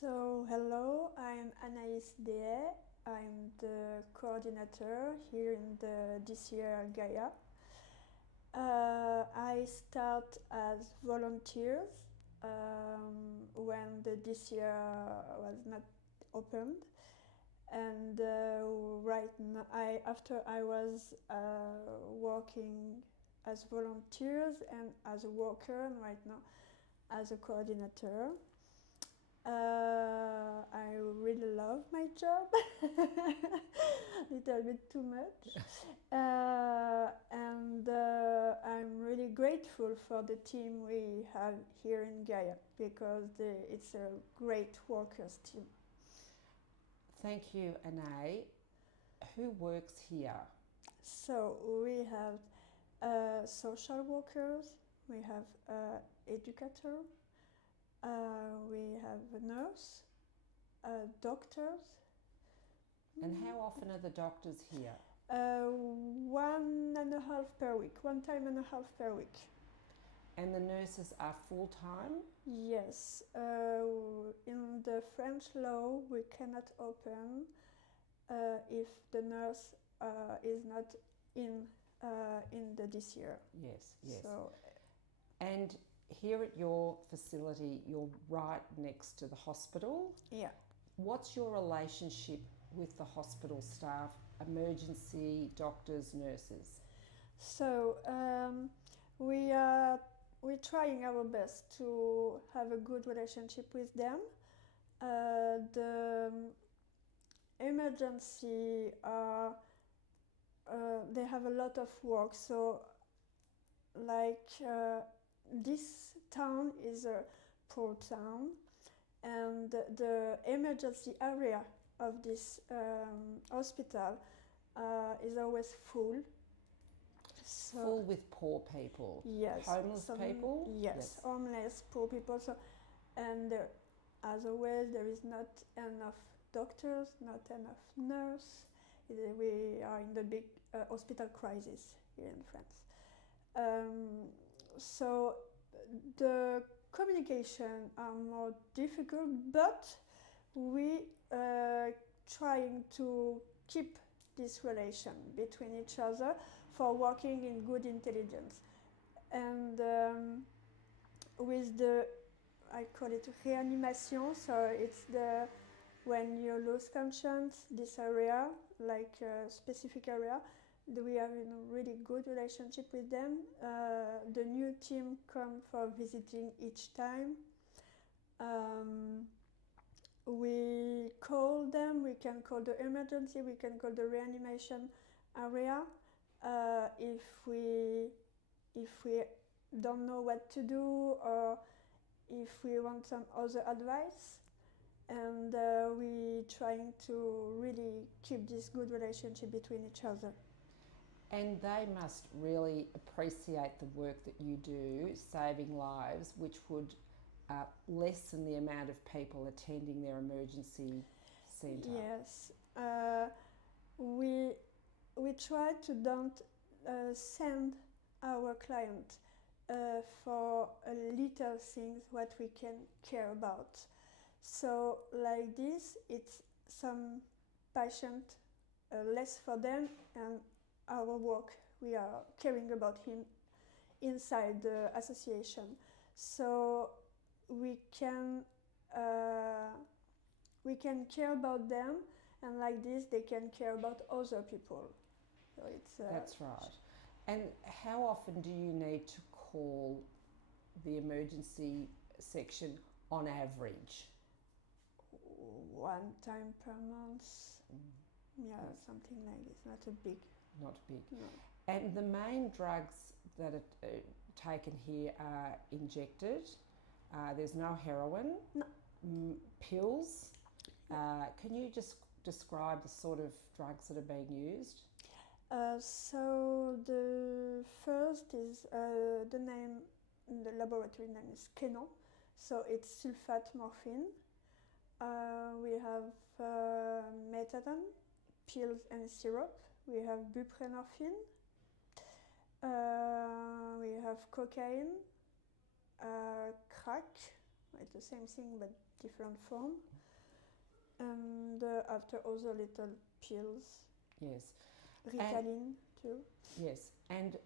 So, hello, I'm Anais. I'm the coordinator here in the this year Gaia. I start as volunteers when the this year was not opened, and right now, after I was working as volunteers and as a worker, and right now as a coordinator. I really love my job, little bit too much, and I'm really grateful for the team we have here in Gaia because it's a great workers team. Thank you, Anais. Who works here? So we have social workers, we have educator, we have a nurse, doctors. And how often are the doctors here? 1.5 per week, 1.5 per week. And the nurses are full-time? Yes. In the French law, we cannot open if the nurse is not in this year. Yes. So, and here at your facility, you're right next to the hospital. yeah. What's your relationship with the hospital staff, emergency doctors, nurses? So we're trying our best to have a good relationship with them. The emergency they have a lot of work. So like this town is a poor town, and the emergency area of this hospital is always full. So, Full with poor people? yes, Homeless people? Yes, homeless, poor people. So, and as always, there is not enough doctors, not enough nurse. We are in the big hospital crisis here in France. So the communication are more difficult, but we trying to keep this relation between each other for working in good intelligence. And with the, I call it reanimation, so it's the when you lose conscience, this area, like a specific area, we have a really good relationship with them. The new team come for visiting each time. We call them, we can call the emergency, we can call the reanimation area if we don't know what to do or if we want some other advice. And we trying to really keep this good relationship between each other. And they must really appreciate the work that you do, saving lives, which would lessen the amount of people attending their emergency centre. Yes, we try to don't send our client for little things what we can care about. So like this, it's some patient less for them, and our work we are caring about him inside the association. So we can care about them, and like this they can care about other people. So it's That's right. And how often do you need to call the emergency section on average? 1 time per month. Yeah, something like this. Not big. No. And the main drugs that are taken here are injected. There's no heroin. No. Pills. Can you just describe the sort of drugs that are being used? So the first is the name, the laboratory name is Kenon. So it's sulfate morphine. We have methadone, pills and syrup. We have buprenorphine. We have cocaine, crack, It's the same thing but different form. And after other little pills, Yes. Ritalin too. Yes, and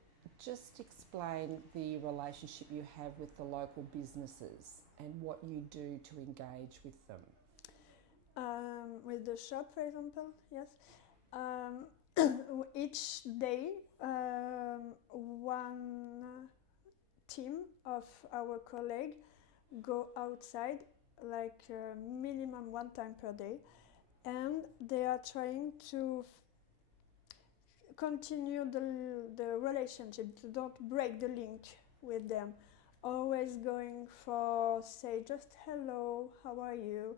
just explain the relationship you have with the local businesses and what you do to engage with them. With the shop, for example, yes. Each day, one team of our colleagues go outside like minimum one time per day, and they are trying to continue the relationship, to don't break the link with them, always going for say just hello, how are you,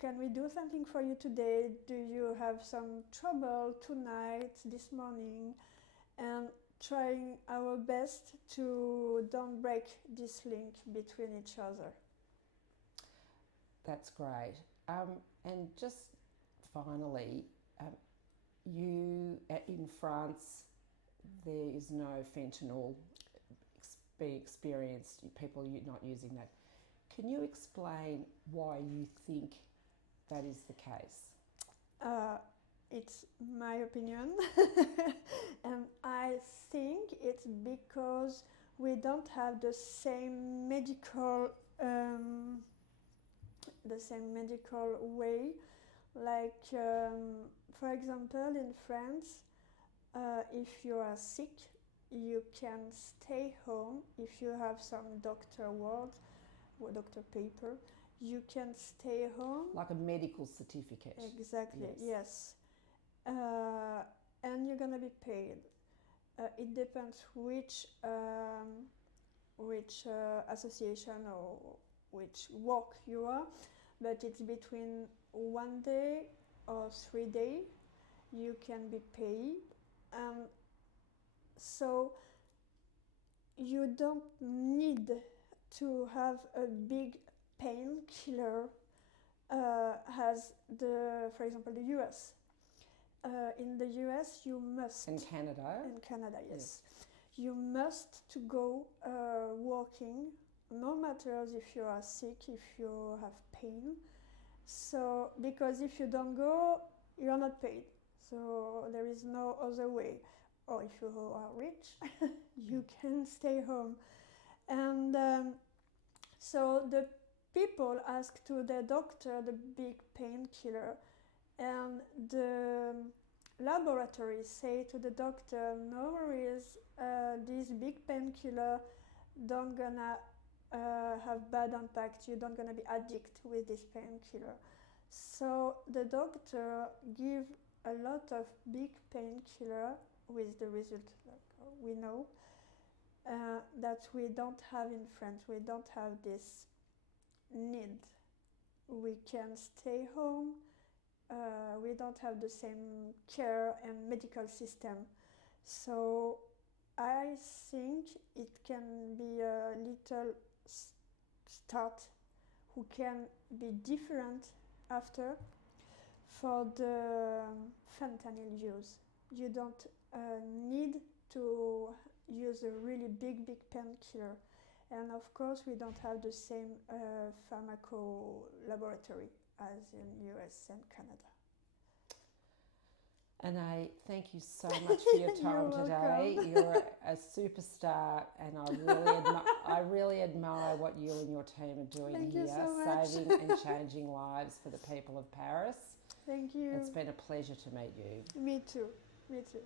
can we do something for you today, do you have some trouble tonight, this morning, and trying our best to don't break this link between each other. That's great. And just finally, you in France, there is no fentanyl being experienced, people not using that. Can you explain why you think that is the case? It's my opinion, and I think it's because we don't have the same medical way. Like, for example, in France, if you are sick, you can stay home. If you have some doctor words or doctor paper, you can stay home. Like a medical certificate. Exactly, yes. And you're gonna be paid. It depends which association or which work you are, but it's between 1 day or 3 days you can be paid. So you don't need to have a big painkiller as for example, the US. In the US, you must. In Canada? In Canada, yes. You must to go working, no matter if you are sick, if you have pain. So, because if you don't go, you are not paid. So there is no other way. Or if you are rich, you can stay home. And so the people ask to the doctor the big painkiller, and the laboratories say to the doctor, no worries, this big painkiller don't gonna have bad impact, you don't gonna be addicted with this painkiller. So the doctor give a lot of big painkiller with the result, like we know, that we don't have in France. We don't have this need. We can stay home. We don't have the same care and medical system. So I think it can be a little start who can be different after for the fentanyl use. You don't need to use a really big painkiller. And of course, we don't have the same pharmaco laboratory as in US and Canada. Anais, thank you so much for your time today. You're a superstar, and I really admire what you and your team are doing Thank here, you so much. saving and changing lives for the people of Paris. Thank you. It's been a pleasure to meet you. Me too. Me too.